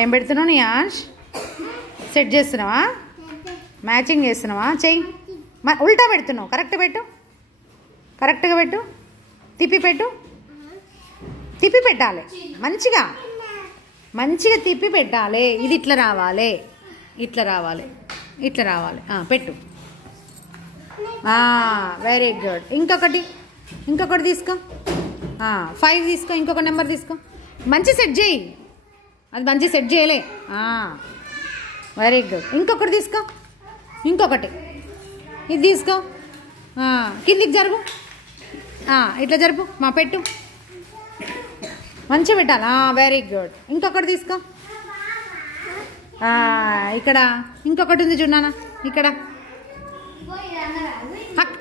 ఏం పెడుతున్నావు నీ యాష్? సెట్ చేస్తున్నావా? మ్యాచింగ్ చేస్తున్నావా? చెయ్యి. ఉల్టా పెడుతున్నావు. కరెక్ట్ పెట్టు, కరెక్ట్గా పెట్టు. తిప్పి పెట్టు, తిప్పి పెట్టాలి. మంచిగా మంచిగా తిప్పి పెట్టాలి. ఇది ఇట్లా రావాలి, ఇట్లా రావాలి, ఇట్లా రావాలి. పెట్టు. Very good. ఇంకొకటి తీసుకో. 5 తీసుకో. ఇంకొక నెంబర్ తీసుకో. మంచి సెట్ చేయి. అది మంచి సెట్ చేయలే. Very good. ఇంకొకటి తీసుకో. ఇంకొకటి ఇది తీసుకో. కిందికి జరుగు. ఇట్లా జరుపు. పెట్టు. మంచిగా పెట్టాలి. Very good. ఇంకొకటి తీసుకో. ఇక్కడ ఇంకొకటి ఉంది చూడనా, ఇక్కడ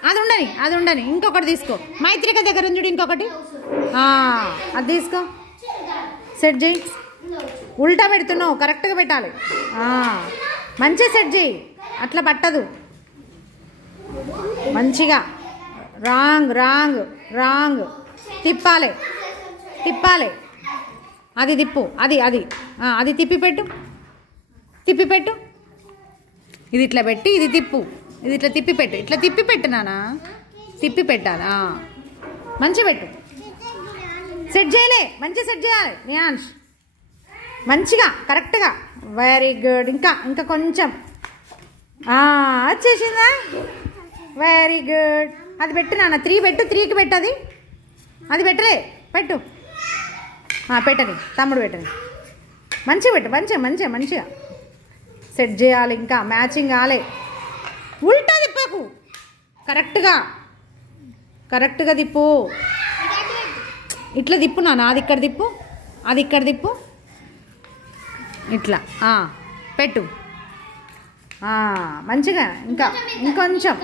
అది ఉండని. ఇంకొకటి తీసుకో. మైత్రిక దగ్గర ఉంది చూడు. ఇంకొకటి అది తీసుకో. సెట్ చేయి. ఉల్టా పెడుతున్నావు. కరెక్ట్గా పెట్టాలి. మంచిగా సెట్ చేయి. అట్లా పట్టదు. మంచిగా రాంగ్ రాంగ్ రాంగ్ తిప్పాలి, తిప్పాలి. అది తిప్పు. అది తిప్పి పెట్టు, తిప్పి పెట్టు. ఇది ఇట్లా పెట్టి ఇది తిప్పు. ఇది ఇట్లా తిప్పి పెట్టు. ఇట్లా తిప్పి పెట్టు నాన్న. తిప్పి పెట్టాలి. మంచిగా పెట్టు. సెట్ చేయలే. మంచిగా సెట్ చేయాలి నియాన్ష్. మంచిగా కరెక్ట్గా. Very good. ఇంకా కొంచెం. వచ్చేసిందా? Very good. అది పెట్టు నాన్న. 3 పెట్టు. 3కి పెట్టు. అది పెట్టలే. పెట్టు. పెట్టని తమ్ముడు పెట్టని. మంచిగా పెట్టు. మంచిగా సెట్ చేయాలి. ఇంకా మ్యాచింగ్ కాలే. ఉల్టా తిప్పకు. కరెక్ట్గా తిప్పు. ఇట్లా తిప్పు నాన్న. అది ఇక్కడ తిప్పు, అది ఇక్కడ తిప్పు. ఇట్లా పెట్టు. మంచిగా. ఇంకొంచెం.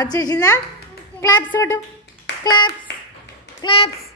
వచ్చేసిందా? క్లాప్స్ కొట్టు. క్లాప్స్.